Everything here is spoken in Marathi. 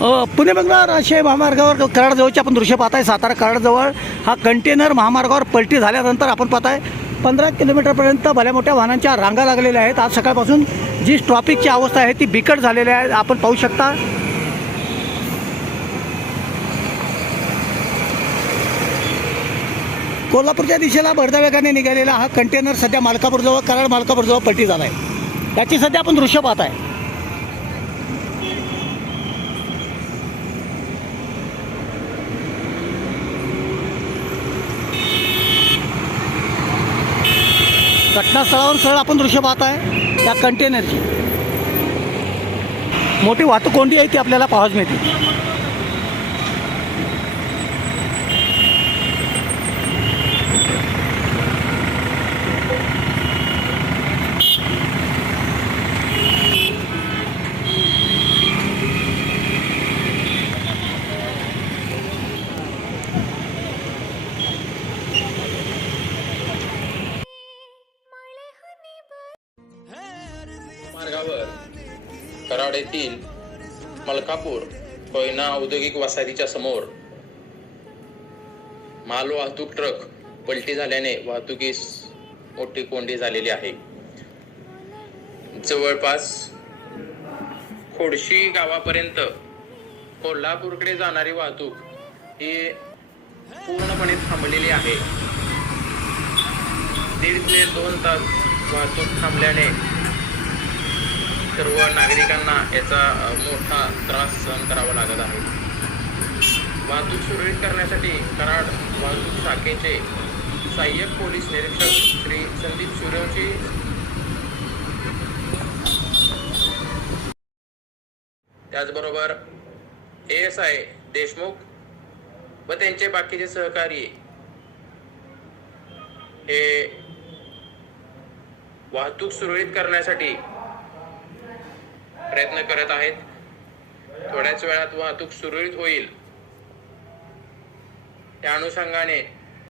पुणे बंगलोर असे महामार्गावर कराडजवळचे आपण दृश्य पाहताय. सातारा कराडजवळ हा कंटेनर महामार्गावर पलटी झाल्यानंतर आपण पाहताय पंधरा किलोमीटरपर्यंत भल्या मोठ्या वाहनांच्या रांगा लागलेल्या आहेत. आज सकाळपासून जी ट्रॉफिकची अवस्था आहे ती बिकट झालेली आहे. आपण पाहू शकता. कोल्हापूरच्या दिशेला भरध्या वेगाने निघालेला हा कंटेनर सध्या मालकापूरजवळ कराड मालकापूरजवळ पलटी झाला आहे याची सध्या आपण दृश्य आहे घटनास्थळावर सरळ आपण दृश्य पाहत आहे त्या कंटेनरची मोठी वाहतूक कोंडी आहे ती आपल्याला पाहावयास मिळते. कराड येथील मलकापूर कोयना औद्योगिक वसाहतीच्या समोर माल वाहतूक ट्रक पलटी झाल्याने वाहतुकीस मोठी कोंडी झालेली आहे. जवळपास खोडशी गावापर्यंत कोल्हापूरकडे जाणारी वाहतूक ही पूर्णपणे थांबलेली आहे. दीड ते दोन तास वाहतूक थांबल्याने सर्व नागरिकांना याचा मोठा त्रास सहन करावा लागत आहे. वाहतूक सुरळीत करण्यासाठी कराड वाहतूक शाखेचे सहाय्यक पोलीस निरीक्षक श्री संदीप सूर्यवंशी त्याचबरोबर ए एस आय देशमुख व त्यांचे बाकीचे सहकारी हे वाहतूक सुरळीत करण्यासाठी प्रयत्न करत आहेत. थोड्याच वेळात वाहतूक सुरळीत होईल. त्या अनुषंगाने